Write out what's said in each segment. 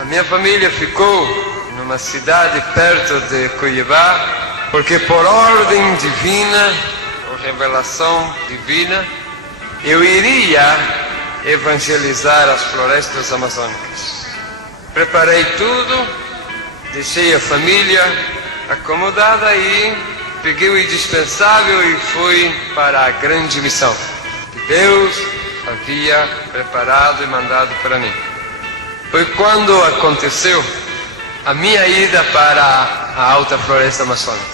A minha família ficou numa cidade perto de Cuiabá, porque por ordem divina, ou revelação divina, eu iria evangelizar as florestas amazônicas. Preparei tudo, deixei a família acomodada e peguei o indispensável e fui para a grande missão que Deus havia preparado e mandado para mim. Foi quando aconteceu a minha ida para a Alta Floresta Amazônica.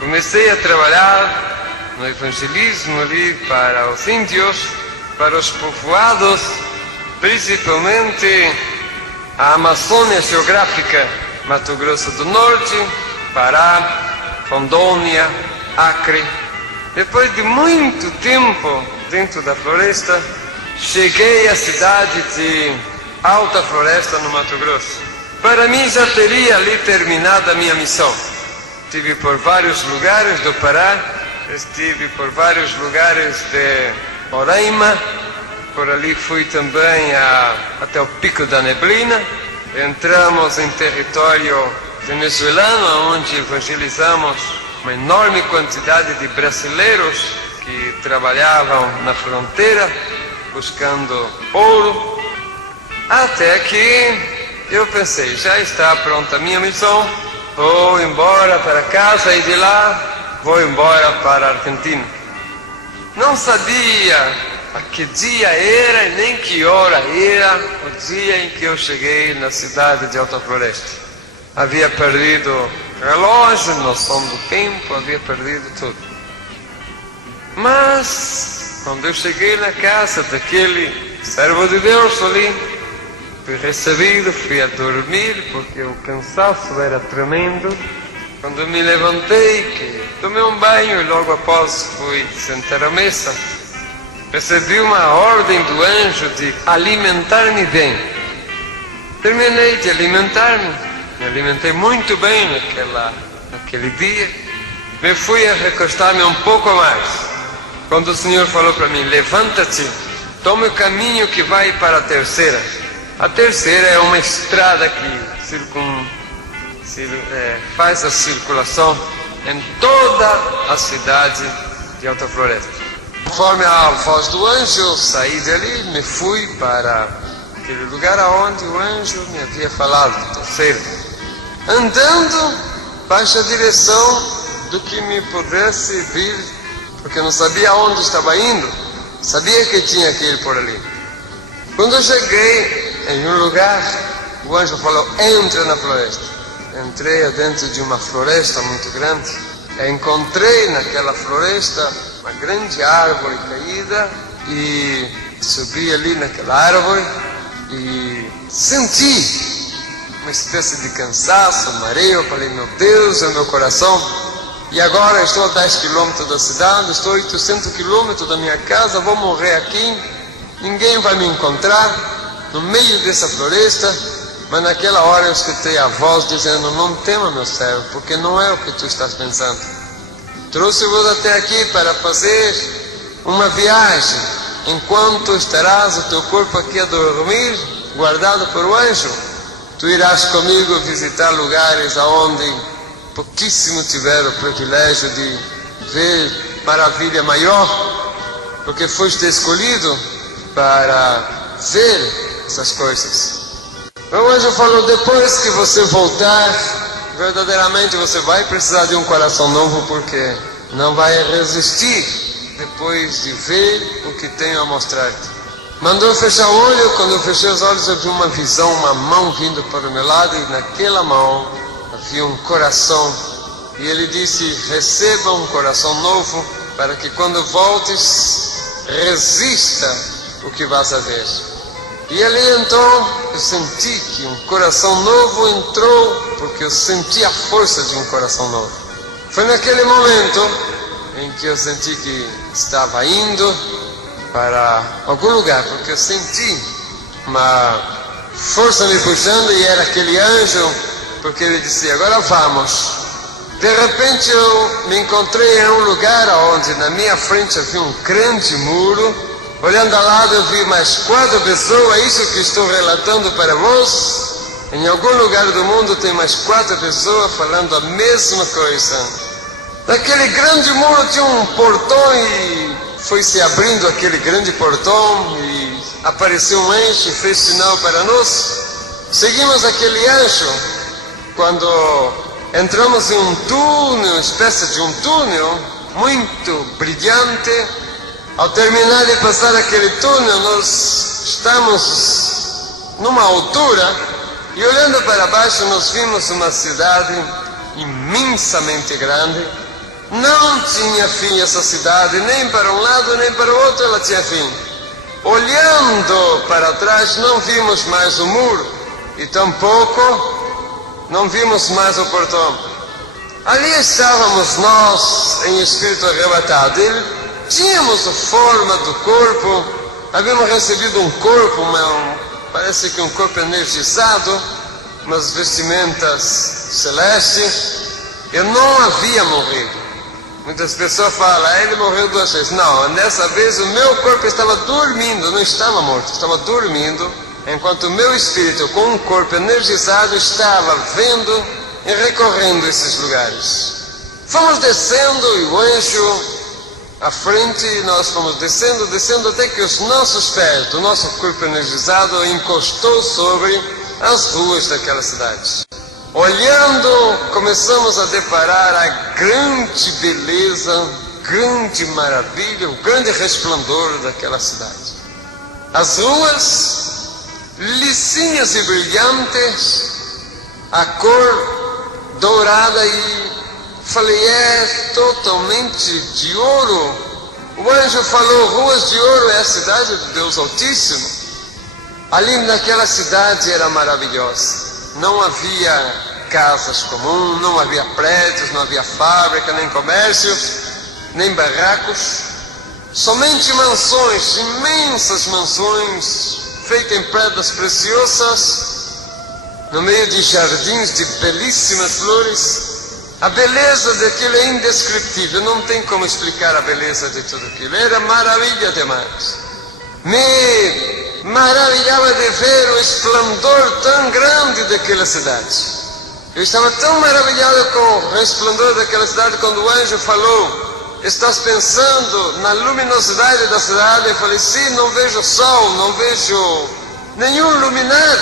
Comecei a trabalhar no evangelismo ali para os índios, para os povoados, principalmente a Amazônia geográfica, Mato Grosso do Norte, Pará, Rondônia, Acre. Depois de muito tempo dentro da floresta, cheguei à cidade de Alta Floresta, no Mato Grosso. Para mim já teria ali terminado a minha missão. Estive por vários lugares do Pará, estive por vários lugares de Roraima, por ali fui também até o Pico da Neblina. Entramos em território venezuelano, onde evangelizamos uma enorme quantidade de brasileiros que trabalhavam na fronteira buscando ouro. Até que eu pensei, já está pronta a minha missão, vou embora para casa e de lá vou embora para a Argentina. Não sabia a que dia era e nem que hora era o dia em que eu cheguei na cidade de Alta Floresta. Havia perdido relógio, noção do tempo, havia perdido tudo. Mas, quando eu cheguei na casa daquele servo de Deus ali, fui recebido, fui a dormir, porque o cansaço era tremendo. Quando me levantei, que tomei um banho e logo após fui sentar à mesa, recebi uma ordem do anjo de alimentar-me bem. Terminei de alimentar-me, me alimentei muito bem naquele dia. Me fui a recostar-me um pouco mais, quando o Senhor falou para mim, levanta-te, tome o caminho que vai para a Terceira. A Terceira é uma estrada que faz a circulação em toda a cidade de Alta Floresta. Conforme a voz do anjo, eu saí dali, me fui para aquele lugar aonde o anjo me havia falado, Terceira. Andando, baixa a direção do que me pudesse vir, porque eu não sabia aonde estava indo, sabia que tinha que ir por ali. Quando eu cheguei em um lugar, o anjo falou, entra na floresta. Entrei dentro de uma floresta muito grande. Encontrei naquela floresta uma grande árvore caída e subi ali naquela árvore e senti uma espécie de cansaço, mareo. Falei, meu Deus, é o meu coração. E agora estou a 10 quilômetros da cidade, estou a 800 quilômetros da minha casa, vou morrer aqui, ninguém vai me encontrar no meio dessa floresta. Mas naquela hora eu escutei a voz dizendo, não tema, meu servo, porque não é o que tu estás pensando. Trouxe-vos até aqui para fazer uma viagem, enquanto estarás o teu corpo aqui a dormir, guardado por o anjo, tu irás comigo visitar lugares aonde pouquíssimo tiveram o privilégio de ver maravilha maior, porque foste escolhido para ver essas coisas. O anjo falou, depois que você voltar, verdadeiramente você vai precisar de um coração novo, porque não vai resistir depois de ver o que tenho a mostrar-te. Mandou fechar o olho. Quando eu fechei os olhos, eu vi uma visão, uma mão vindo para o meu lado, e naquela mão havia um coração. E ele disse, receba um coração novo, para que quando voltes, resista o que vas a ver. E ali então eu senti que um coração novo entrou, porque eu senti a força de um coração novo. Foi naquele momento em que eu senti que estava indo para algum lugar, porque eu senti uma força me puxando, e era aquele anjo, porque ele disse, agora vamos. De repente eu me encontrei em um lugar onde na minha frente havia um grande muro. Olhando ao lado eu vi mais 4 pessoas, isso que estou relatando para vós, Em algum lugar do mundo tem mais 4 pessoas falando a mesma coisa. Naquele grande muro tinha um portão e foi se abrindo aquele grande portão e apareceu um anjo e fez sinal para nós. Seguimos aquele anjo. Quando entramos em um túnel, uma espécie de um túnel muito brilhante, ao terminar de passar aquele túnel, nós estamos numa altura e olhando para baixo nós vimos uma cidade imensamente grande. Não tinha fim essa cidade, nem para um lado nem para o outro ela tinha fim. Olhando para trás não vimos mais o muro e tampouco não vimos mais o portão. Ali estávamos nós em espírito arrebatado. Tínhamos a forma do corpo, havíamos recebido um corpo, parece que um corpo energizado, umas vestimentas celestes. Eu não havia morrido. Muitas pessoas falam, ele morreu 2 vezes. Não, nessa vez o meu corpo estava dormindo, não estava morto, estava dormindo, enquanto o meu espírito, com um corpo energizado, estava vendo e recorrendo esses lugares. Fomos descendo e o anjo à frente, nós fomos descendo até que os nossos pés, do nosso corpo energizado, encostou sobre as ruas daquela cidade. Olhando, começamos a deparar a grande beleza, grande maravilha, o grande resplendor daquela cidade. As ruas lisinhas e brilhantes, a cor dourada, e falei, é totalmente de ouro. O anjo falou, ruas de ouro é a cidade de Deus Altíssimo. Ali naquela cidade era maravilhosa. Não havia casas comuns, não havia prédios, não havia fábrica, nem comércio, nem barracos. Somente mansões, imensas mansões, feitas em pedras preciosas, no meio de jardins de belíssimas flores. A beleza daquilo é indescritível, não tem como explicar a beleza de tudo aquilo. Era maravilha demais. Me maravilhava de ver o esplendor tão grande daquela cidade. Eu estava tão maravilhado com o esplendor daquela cidade quando o anjo falou, estás pensando na luminosidade da cidade? Eu falei, sim, não vejo sol, não vejo nenhum luminar.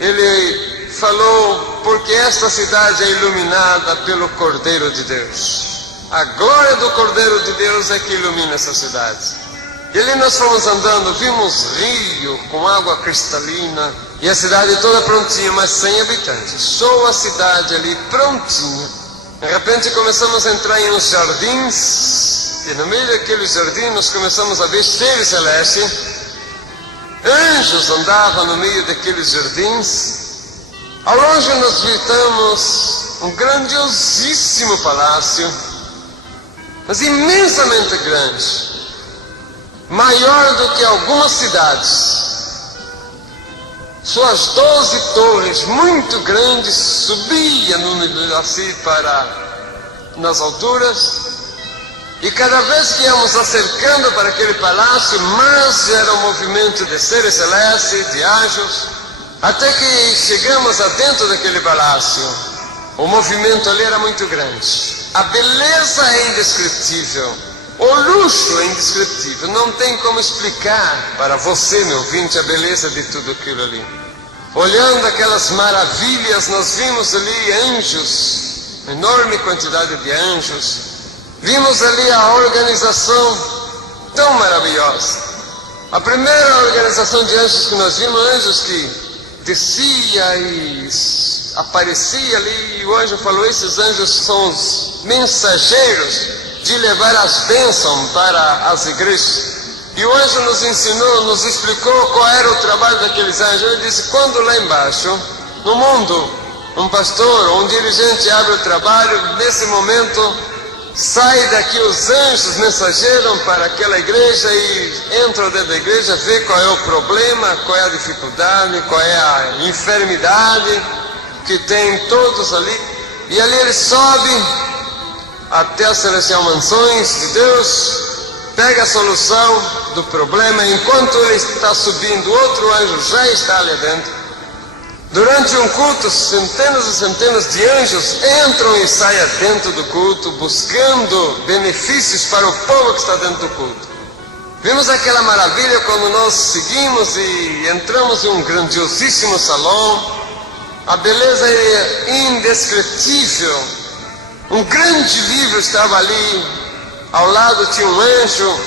Ele falou, porque esta cidade é iluminada pelo Cordeiro de Deus. A glória do Cordeiro de Deus é que ilumina essa cidade. E ali nós fomos andando, vimos rio com água cristalina e a cidade toda prontinha, mas sem habitantes. Só a cidade ali prontinha. De repente começamos a entrar em uns jardins e no meio daqueles jardins nós começamos a ver seres celestes. Anjos andavam no meio daqueles jardins. Ao longe nós visitamos um grandiosíssimo palácio, mas imensamente grande, maior do que algumas cidades. Suas 12 torres muito grandes subiam assim nas alturas, e cada vez que íamos acercando para aquele palácio, mais era um movimento de seres celestes, de anjos, até que chegamos adentro daquele palácio. O movimento ali era muito grande. A beleza é indescritível. O luxo é indescritível. Não tem como explicar para você, meu ouvinte, a beleza de tudo aquilo ali. Olhando aquelas maravilhas, nós vimos ali anjos, enorme quantidade de anjos. Vimos ali a organização tão maravilhosa. A primeira organização de anjos que nós vimos, anjos que descia e aparecia ali, e o anjo falou, esses anjos são os mensageiros de levar as bênçãos para as igrejas. E o anjo nos ensinou, nos explicou qual era o trabalho daqueles anjos. Ele disse, quando lá embaixo, no mundo, um pastor ou um dirigente abre o trabalho, nesse momento sai daqui os anjos mensageiros para aquela igreja e entram dentro da igreja, vê qual é o problema, qual é a dificuldade, qual é a enfermidade que tem todos ali. E ali ele sobe até as celestial mansões de Deus, pega a solução do problema. Enquanto ele está subindo, outro anjo já está ali dentro. Durante um culto, centenas e centenas de anjos entram e saem dentro do culto, buscando benefícios para o povo que está dentro do culto. Vimos aquela maravilha quando nós seguimos e entramos em um grandiosíssimo salão. A beleza é indescritível. Um grande livro estava ali. Ao lado tinha um anjo.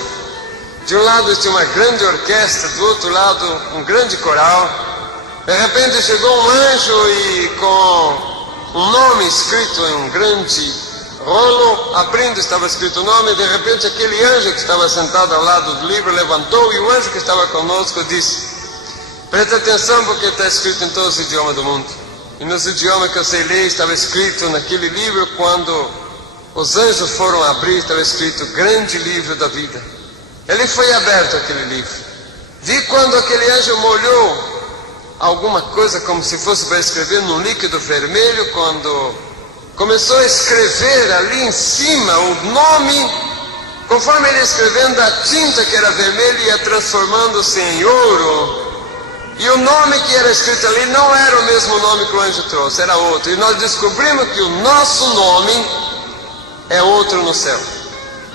De um lado tinha uma grande orquestra, do outro lado um grande coral. De repente chegou um anjo e com um nome escrito em um grande rolo, abrindo estava escrito o nome. De repente aquele anjo que estava sentado ao lado do livro levantou e o anjo que estava conosco disse: preste atenção porque está escrito em todos os idiomas do mundo. E nos idiomas que eu sei ler estava escrito naquele livro, quando os anjos foram abrir, estava escrito grande livro da vida. Ele foi aberto aquele livro. Vi quando aquele anjo molhou alguma coisa como se fosse para escrever num líquido vermelho, quando começou a escrever ali em cima o nome, conforme ele ia escrevendo, a tinta que era vermelha ia transformando-se em ouro, e o nome que era escrito ali não era o mesmo nome que o anjo trouxe, era outro, e nós descobrimos que o nosso nome é outro no céu.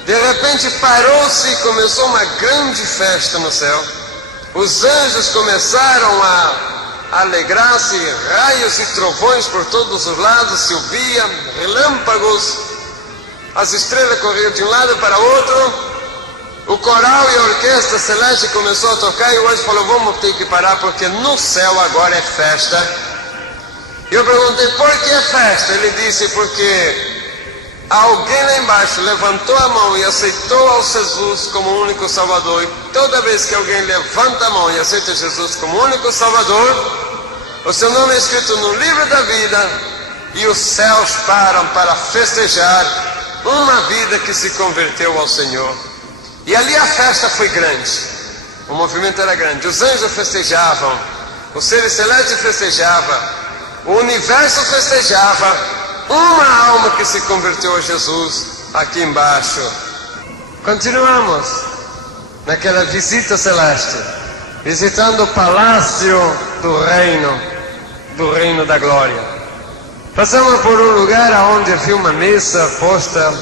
De repente parou-se e começou uma grande festa no céu. Os anjos começaram a alegrar-se, raios e trovões por todos os lados se ouvia, relâmpagos, as estrelas corriam de um lado para outro. O coral e a orquestra celeste começou a tocar e o anjo falou: vamos ter que parar porque no céu agora é festa. Eu perguntei: por que é festa? Ele disse: porque alguém lá embaixo levantou a mão e aceitou ao Jesus como o único Salvador. E toda vez que alguém levanta a mão e aceita Jesus como o único Salvador, o seu nome é escrito no livro da vida e os céus param para festejar uma vida que se converteu ao Senhor. E ali a festa foi grande, o movimento era grande, os anjos festejavam, os seres celestes festejavam, o universo festejava, uma alma que se converteu a Jesus aqui embaixo. Continuamos naquela visita celeste, visitando o palácio do reino da glória. Passamos por um lugar onde havia uma mesa posta,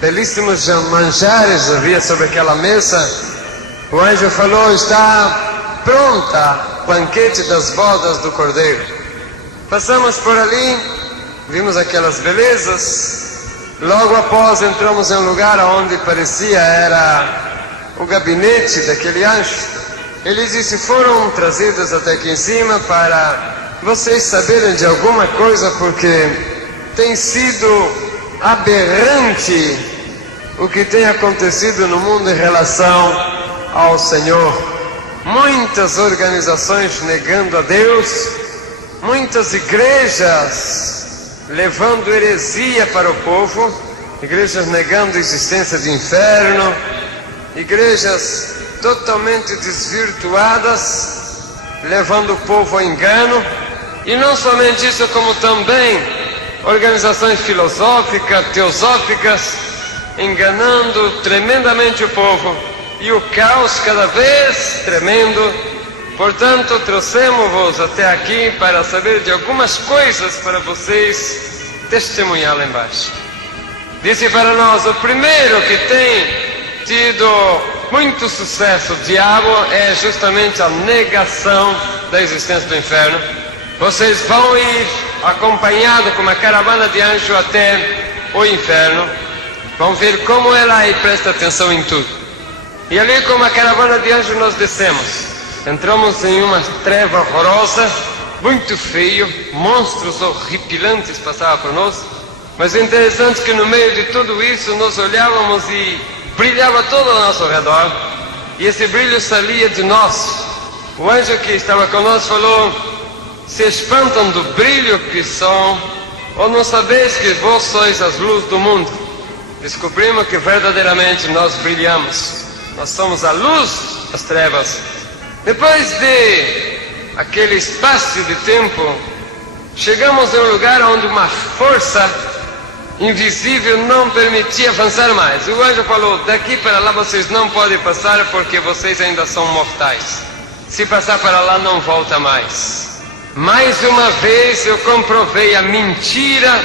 belíssimos manjares havia sobre aquela mesa. O anjo falou: está pronta o banquete das bodas do Cordeiro. Passamos por ali, vimos aquelas belezas. Logo após entramos em um lugar onde parecia era o gabinete daquele anjo. Ele disse: foram trazidos até aqui em cima para vocês saberem de alguma coisa, porque tem sido aberrante o que tem acontecido no mundo em relação ao Senhor. Muitas organizações negando a Deus, muitas igrejas levando heresia para o povo, igrejas negando a existência de inferno, igrejas totalmente desvirtuadas, levando o povo ao engano. E não somente isso, como também organizações filosóficas, teosóficas, enganando tremendamente o povo, e o caos cada vez tremendo. Portanto, trouxemos-vos até aqui para saber de algumas coisas para vocês testemunhar lá embaixo. Disse para nós: o primeiro que tem tido muito sucesso, o diabo, é justamente a negação da existência do inferno. Vocês vão ir acompanhado com uma caravana de anjos até o inferno, vão ver como é lá e presta atenção em tudo. E ali, com uma caravana de anjos, nós descemos. Entramos em uma treva horrorosa, muito feio, monstros horripilantes passavam por nós. Mas é interessante que no meio de tudo isso nós olhávamos e brilhava todo ao nosso redor, e esse brilho saía de nós. O anjo que estava conosco falou: se espantam do brilho que são, ou não sabeis que vós sois as luzes do mundo? Descobrimos que verdadeiramente nós brilhamos, nós somos a luz das trevas. Depois de aquele espaço de tempo, chegamos a um lugar onde uma força invisível não permitia avançar mais. O anjo falou: daqui para lá vocês não podem passar porque vocês ainda são mortais. Se passar para lá não volta mais. Mais uma vez eu comprovei a mentira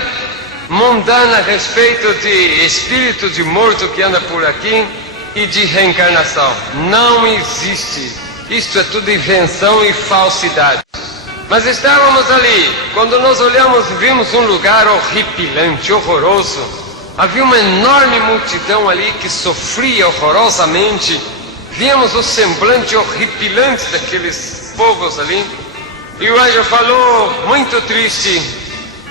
mundana a respeito de espírito de morto que anda por aqui e de reencarnação. Não existe. Isto é tudo invenção e falsidade. Mas estávamos ali, quando nós olhamos, vimos um lugar horripilante, horroroso. Havia uma enorme multidão ali que sofria horrorosamente. Víamos o semblante horripilante daqueles povos ali. E o anjo falou, muito triste,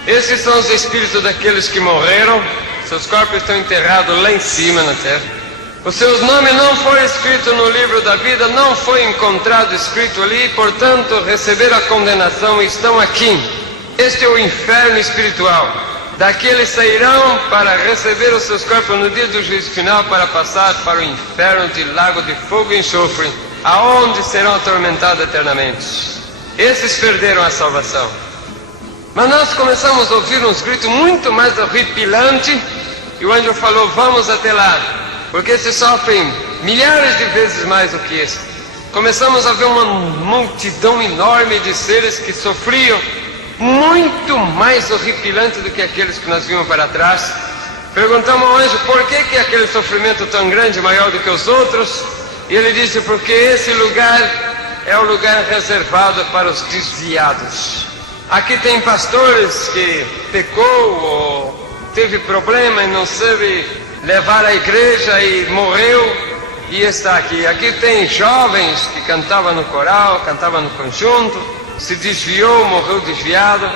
esses são os espíritos daqueles que morreram, seus corpos estão enterrados lá em cima na terra. Os seus nomes não foram escritos no livro da vida, não foi encontrado escrito ali, portanto receberam a condenação e estão aqui. Este é o inferno espiritual. Daqui eles sairão para receber os seus corpos no dia do juízo final, para passar para o inferno de lago de fogo e enxofre, aonde serão atormentados eternamente. Esses perderam a salvação. Mas nós começamos a ouvir uns gritos muito mais horripilantes, e o anjo falou, vamos até lá, porque esses sofrem milhares de vezes mais do que esse. Começamos a ver uma multidão enorme de seres que sofriam muito mais horripilante do que aqueles que nós vimos para trás. Perguntamos ao anjo por que aquele sofrimento tão grande, maior do que os outros, e ele disse, porque esse lugar é o lugar reservado para os desviados. Aqui tem pastores que pecou ou teve problema e não soube levar a igreja e morreu e está aqui. Aqui tem jovens que cantavam no coral, cantavam no conjunto, se desviou, morreu desviado.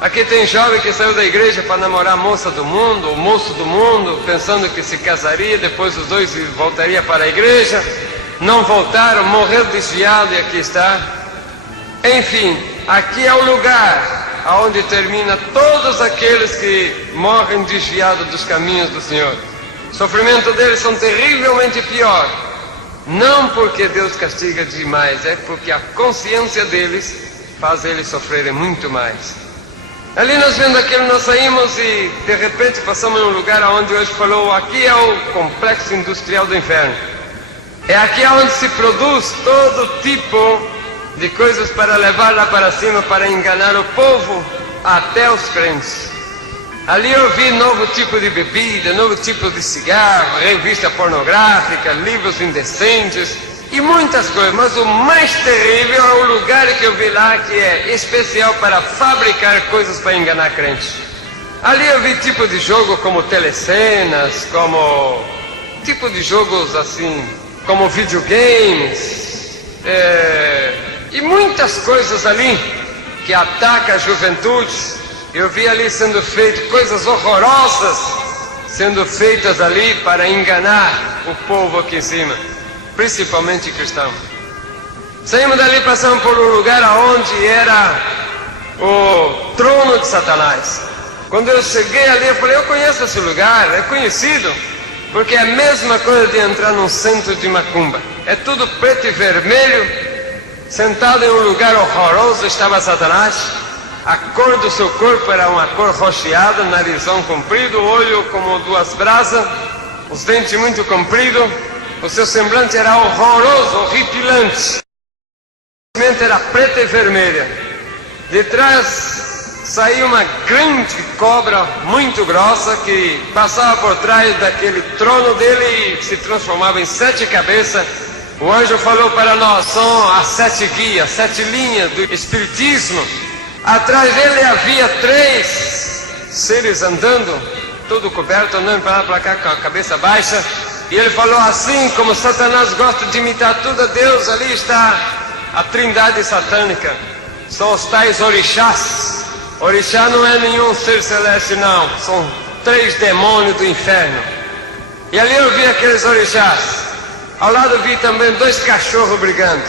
Aqui tem jovem que saiu da igreja para namorar a moça do mundo, o moço do mundo, pensando que se casaria, depois os dois voltariam para a igreja. Não voltaram, morreu desviado e aqui está. Enfim, aqui é o lugar onde termina todos aqueles que morrem desviados dos caminhos do Senhor. O sofrimento deles são terrivelmente pior. Não porque Deus castiga demais, é porque a consciência deles faz eles sofrerem muito mais. Ali nós vendo aquilo, nós saímos e de repente passamos em um lugar onde hoje falou, aqui é o complexo industrial do inferno. É aqui onde se produz todo tipo de coisas para levar lá para cima, para enganar o povo, até os crentes. Ali eu vi novo tipo de bebida, novo tipo de cigarro, revista pornográfica, livros indecentes e muitas coisas. Mas o mais terrível é o lugar que eu vi lá, que é especial para fabricar coisas para enganar crentes. Ali eu vi tipo de jogo como telecenas, como tipo de jogos assim, como videogames, e muitas coisas ali que atacam a juventude. Eu vi ali sendo feito coisas horrorosas, sendo feitas ali para enganar o povo aqui em cima, principalmente cristão. Saímos dali, passamos por um lugar onde era o trono de Satanás. Quando eu cheguei ali, eu falei, eu conheço esse lugar, é conhecido. Porque é a mesma coisa de entrar num centro de macumba. É tudo preto e vermelho. Sentado em um lugar horroroso estava Satanás. A cor do seu corpo era uma cor rocheada, narizão comprido, olho como duas brasas, os dentes muito compridos. O seu semblante era horroroso, horripilante. A mente era preta e vermelha. De trás saiu uma grande cobra muito grossa que passava por trás daquele trono dele e se transformava em 7 cabeças. O anjo falou para nós, são as 7 guias, 7 linhas do Espiritismo. Atrás dele havia 3 seres andando, todo coberto, andando para lá para cá com a cabeça baixa. E ele falou, assim como Satanás gosta de imitar tudo a Deus, ali está a trindade satânica. São os tais orixás. Orixá não é nenhum ser celeste, não. São 3 demônios do inferno. E ali eu vi aqueles orixás. Ao lado vi também 2 cachorros brigando.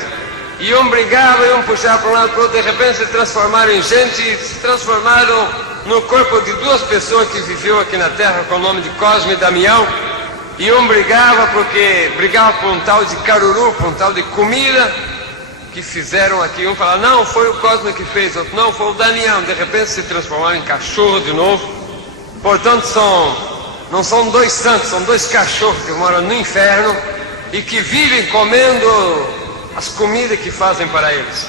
E um brigava e um puxava para um lado para o outro. De repente se transformaram em gente e se transformaram no corpo de 2 pessoas que viveu aqui na Terra com o nome de Cosme e Damião. E um brigava porque brigava por um tal de caruru, por um tal de comida que fizeram aqui. Um falava, não, foi o Cosme que fez, outro, não, foi o Daniel. De repente se transformaram em cachorro de novo. Portanto, não são 2 santos, são 2 cachorros que moram no inferno e que vivem comendo as comidas que fazem para eles.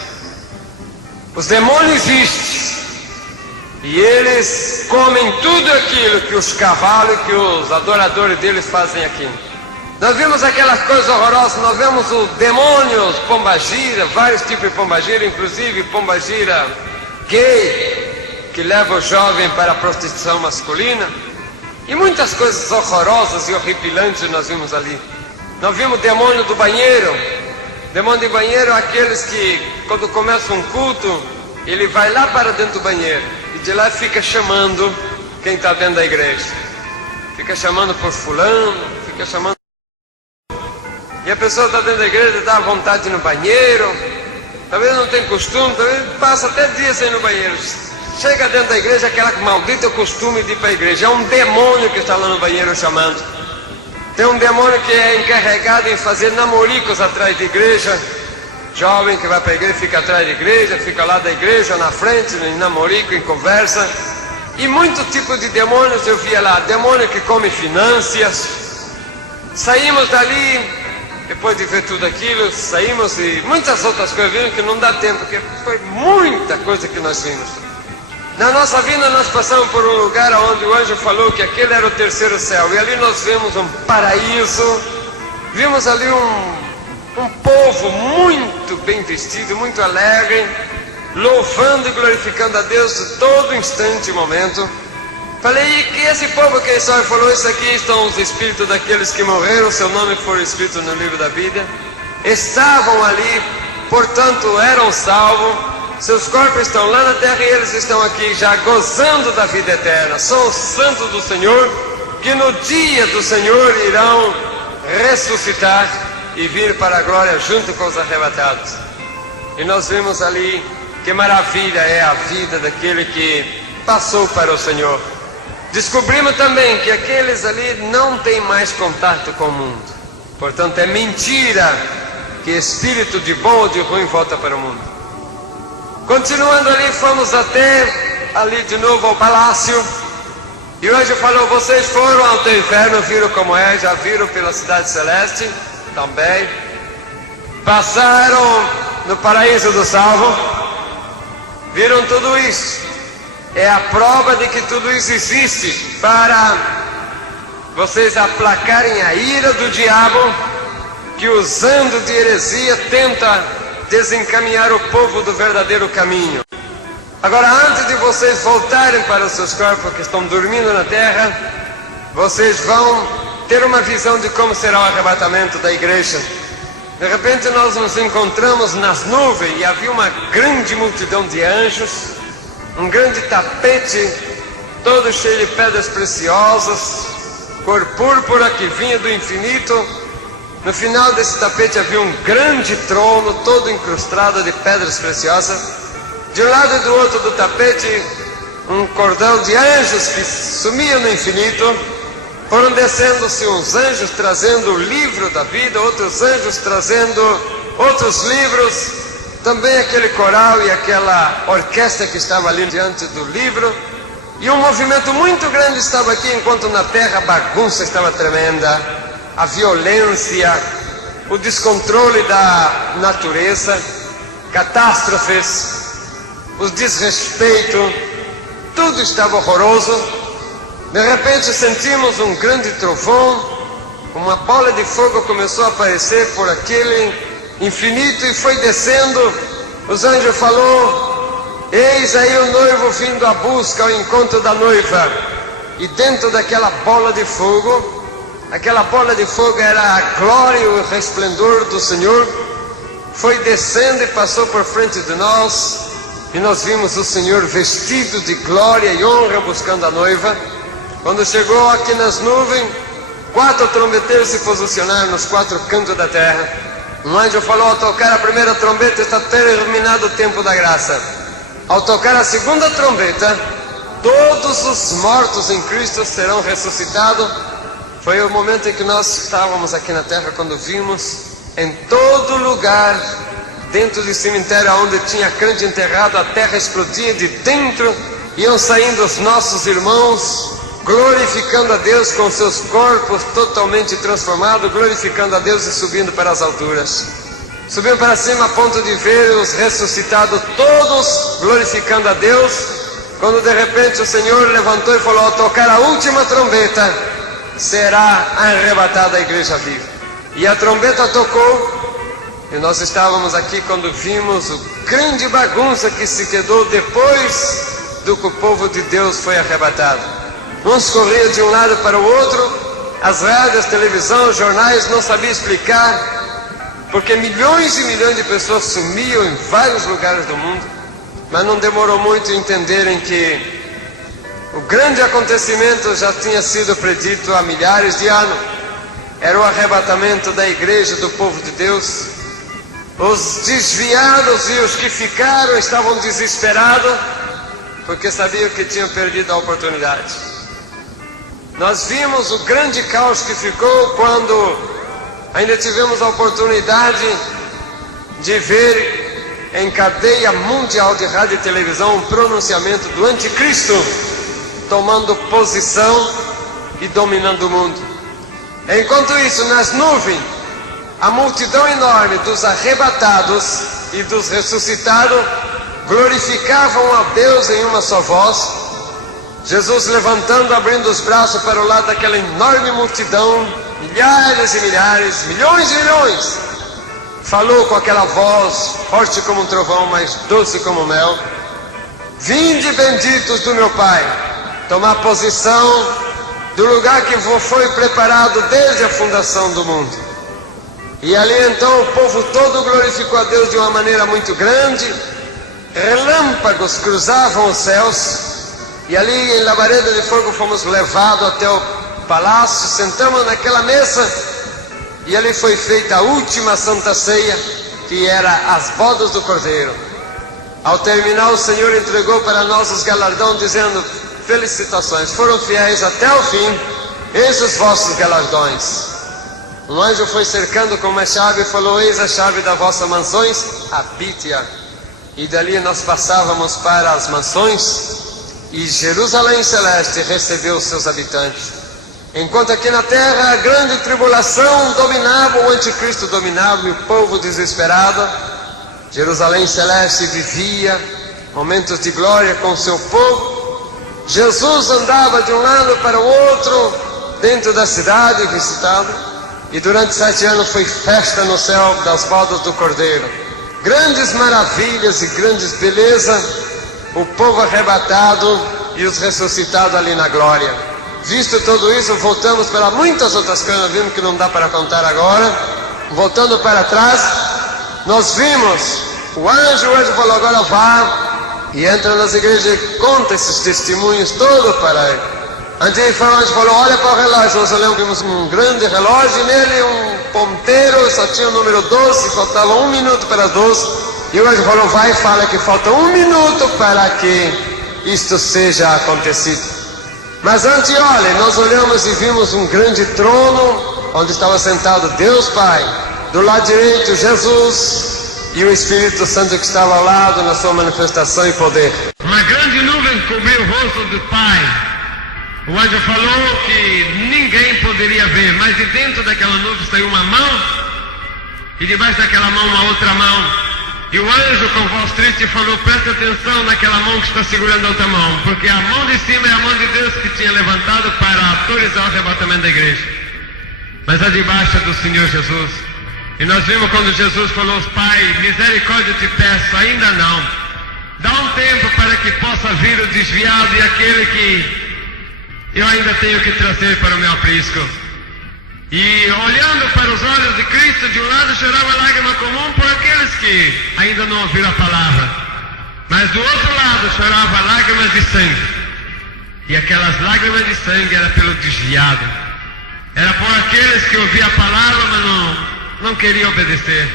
Os demônios existem. E eles comem tudo aquilo que os cavalos, que os adoradores deles fazem aqui. Nós vimos aquelas coisas horrorosas, nós vemos o demônio, os pombagira, vários tipos de pombagira, inclusive pombagira gay, que leva o jovem para a prostituição masculina. E muitas coisas horrorosas e horripilantes nós vimos ali. Nós vimos o demônio do banheiro. Demônio de banheiro é aqueles que, quando começa um culto, ele vai lá para dentro do banheiro e de lá fica chamando quem está dentro da igreja. Fica chamando por fulano, fica chamando. E a pessoa está dentro da igreja, dá vontade de ir no banheiro, talvez não tenha costume, talvez passa até dias sem ir no banheiro. Chega dentro da igreja, aquela maldita costume de ir para a igreja. É um demônio que está lá no banheiro chamando. Tem um demônio que é encarregado em fazer namoricos atrás da igreja. Jovem que vai para a igreja, fica atrás da igreja, fica lá da igreja, na frente, em namorico, em conversa. E muitos tipos de demônios eu via lá. Demônio que come finanças. Saímos dali, depois de ver tudo aquilo, saímos e muitas outras coisas vimos que não dá tempo, porque foi muita coisa que nós vimos. Na nossa vida nós passamos por um lugar onde o anjo falou que aquele era o terceiro céu. E ali nós vimos um paraíso. Vimos ali um povo muito bem vestido, muito alegre, louvando e glorificando a Deus todo instante e momento. Falei, e que esse povo que só falou, isso aqui estão os espíritos daqueles que morreram, seu nome foi escrito no livro da Bíblia. Estavam ali, portanto eram salvos. Seus corpos estão lá na terra e eles estão aqui já gozando da vida eterna. São os santos do Senhor que no dia do Senhor irão ressuscitar e vir para a glória junto com os arrebatados. E nós vimos ali que maravilha é a vida daquele que passou para o Senhor. Descobrimos também que aqueles ali não têm mais contato com o mundo. Portanto, é mentira que espírito de bom ou de ruim volta para o mundo. Continuando ali, fomos até ali de novo ao palácio. E o anjo falou, vocês foram ao teu inferno, viram como é, já viram pela cidade celeste também. Passaram no paraíso do salvo, viram tudo isso. É a prova de que tudo isso existe para vocês aplacarem a ira do diabo, que usando de heresia tenta desencaminhar o povo do verdadeiro caminho. Agora, antes de vocês voltarem para os seus corpos que estão dormindo na terra, vocês vão ter uma visão de como será o arrebatamento da igreja. De repente nós nos encontramos nas nuvens e havia uma grande multidão de anjos, um grande tapete todo cheio de pedras preciosas, cor púrpura que vinha do infinito. No final desse tapete havia um grande trono todo incrustado de pedras preciosas. De um lado e do outro do tapete um cordão de anjos que sumiam no infinito. Foram descendo-se uns anjos trazendo o livro da vida, outros anjos trazendo outros livros, também aquele coral e aquela orquestra que estava ali diante do livro. E um movimento muito grande estava aqui, enquanto na terra a bagunça estava tremenda. A violência, o descontrole da natureza, catástrofes, os desrespeitos, tudo estava horroroso. De repente sentimos um grande trovão, uma bola de fogo começou a aparecer por aquele infinito e foi descendo. Os anjos falou, eis aí o noivo vindo à busca, ao encontro da noiva. E dentro daquela bola de fogo, aquela bola de fogo era a glória e o resplendor do Senhor, foi descendo e passou por frente de nós, e nós vimos o Senhor vestido de glória e honra buscando a noiva. Quando chegou aqui nas nuvens, 4 trombeteiros se posicionaram nos 4 cantos da terra. Um anjo falou, ao tocar a primeira trombeta está terminado o tempo da graça. Ao tocar a segunda trombeta, todos os mortos em Cristo serão ressuscitados. Foi o momento em que nós estávamos aqui na terra, quando vimos em todo lugar, dentro do cemitério onde tinha crente enterrado, a terra explodia de dentro, iam saindo os nossos irmãos, glorificando a Deus com seus corpos totalmente transformados, glorificando a Deus e subindo para as alturas. Subiu para cima a ponto de ver os ressuscitados todos glorificando a Deus, quando de repente o Senhor levantou e falou: ao tocar a última trombeta, será arrebatada a igreja viva. E a trombeta tocou, e nós estávamos aqui quando vimos o grande bagunça que se quedou depois do que o povo de Deus foi arrebatado. Uns corriam de um lado para o outro, as rádios, televisão, jornais não sabiam explicar, porque milhões e milhões de pessoas sumiam em vários lugares do mundo. Mas não demorou muito a entenderem que o grande acontecimento já tinha sido predito há milhares de anos. Era o arrebatamento da igreja, do povo de Deus. Os desviados e os que ficaram estavam desesperados, porque sabiam que tinham perdido a oportunidade. Nós vimos o grande caos que ficou quando ainda tivemos a oportunidade de ver em cadeia mundial de rádio e televisão um pronunciamento do anticristo tomando posição e dominando o mundo. Enquanto isso, nas nuvens, a multidão enorme dos arrebatados e dos ressuscitados glorificavam a Deus em uma só voz. Jesus levantando, abrindo os braços para o lado daquela enorme multidão, milhares e milhares, milhões e milhões, falou com aquela voz forte como um trovão, mas doce como mel: vinde benditos do meu Pai, tomar posição do lugar que foi preparado desde a fundação do mundo. E ali então o povo todo glorificou a Deus de uma maneira muito grande. Relâmpagos cruzavam os céus, e ali em labareda de fogo fomos levados até o palácio, sentamos naquela mesa, e ali foi feita a última Santa Ceia, que era as bodas do Cordeiro. Ao terminar, o Senhor entregou para nós os galardões, dizendo: felicitações, foram fiéis até o fim, eis os vossos galardões. Um anjo foi cercando com uma chave e falou: eis a chave das vossas mansões, habite-a. E dali nós passávamos para as mansões, e Jerusalém Celeste recebeu os seus habitantes. Enquanto aqui na terra a grande tribulação dominava, o anticristo dominava e o povo desesperado, Jerusalém Celeste vivia momentos de glória com o seu povo. Jesus andava de um lado para o outro dentro da cidade visitado, e durante 7 anos foi festa no céu das bodas do Cordeiro. Grandes maravilhas e grandes belezas, o povo arrebatado e os ressuscitados ali na glória. Visto tudo isso, voltamos para muitas outras coisas, vimos que não dá para contar agora. Voltando para trás, nós vimos o anjo falou: agora vá e entra nas igrejas e conta esses testemunhos todos para ele. Antes de falar, o anjo falou: olha para o relógio. Nós olhamos, vimos um grande relógio, e nele um ponteiro, só tinha o número 12, faltava 1 minuto para as 12. E o anjo falou: vai e fala que falta 1 minuto para que isto seja acontecido. Mas antes, olha, nós olhamos e vimos um grande trono, onde estava sentado Deus Pai, do lado direito Jesus, e o Espírito Santo que estava ao lado na sua manifestação e poder. Uma grande nuvem cobriu o rosto do Pai. O anjo falou que ninguém poderia ver, mas de dentro daquela nuvem saiu uma mão, e debaixo daquela mão uma outra mão. E o anjo com voz triste falou: presta atenção naquela mão que está segurando a outra mão, porque a mão de cima é a mão de Deus que tinha levantado para autorizar o arrebatamento da igreja, mas a de baixo é do Senhor Jesus. E nós vimos quando Jesus falou: Pai, misericórdia te peço, ainda não, dá um tempo para que possa vir o desviado e aquele que eu ainda tenho que trazer para o meu aprisco. E olhando para os olhos de Cristo, de um lado chorava lágrima comum por aqueles que ainda não ouviram a palavra, mas do outro lado chorava lágrimas de sangue. E aquelas lágrimas de sangue era pelo desviado, era por aqueles que ouviam a palavra, mas não queriam obedecer.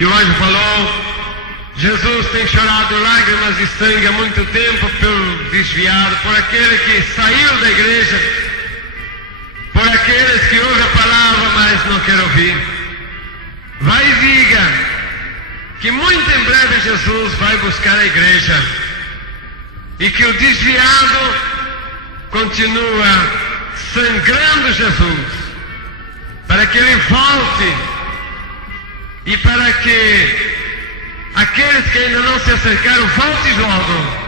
E o anjo falou: Jesus tem chorado lágrimas de sangue há muito tempo pelo desviado, por aquele que saiu da igreja, por aqueles que ouvem a palavra, mas não querem ouvir. Vai e diga que muito em breve Jesus vai buscar a igreja, e que o desviado continua sangrando Jesus, para que ele volte e para que aqueles que ainda não se acercaram voltem logo,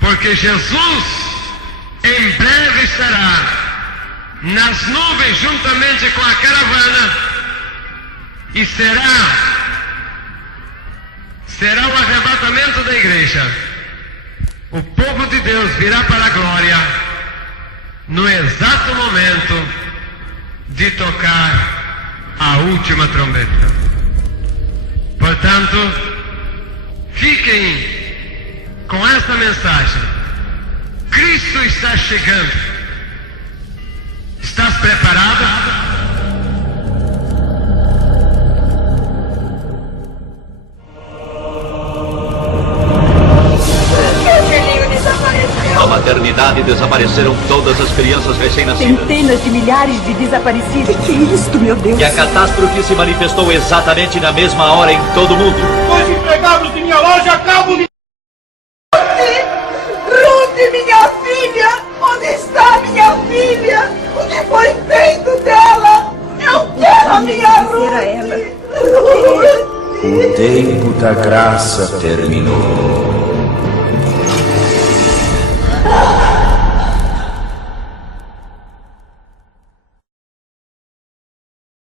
porque Jesus em breve estará nas nuvens juntamente com a caravana e será o arrebatamento da igreja. O povo de Deus virá para a glória no exato momento de tocar a última trombeta. Portanto, fiquem com essa mensagem. Cristo está chegando. Estás preparado? Na maternidade desapareceram todas as crianças recém-nascidas. Centenas de milhares de desaparecidos. Que é isto, meu Deus? E a catástrofe se manifestou exatamente na mesma hora em todo o mundo. Os empregados de minha loja acabam de... Ruth, minha filha! Onde está minha filha? O que foi feito dela? Eu quero a minha Ruth! O tempo da graça terminou.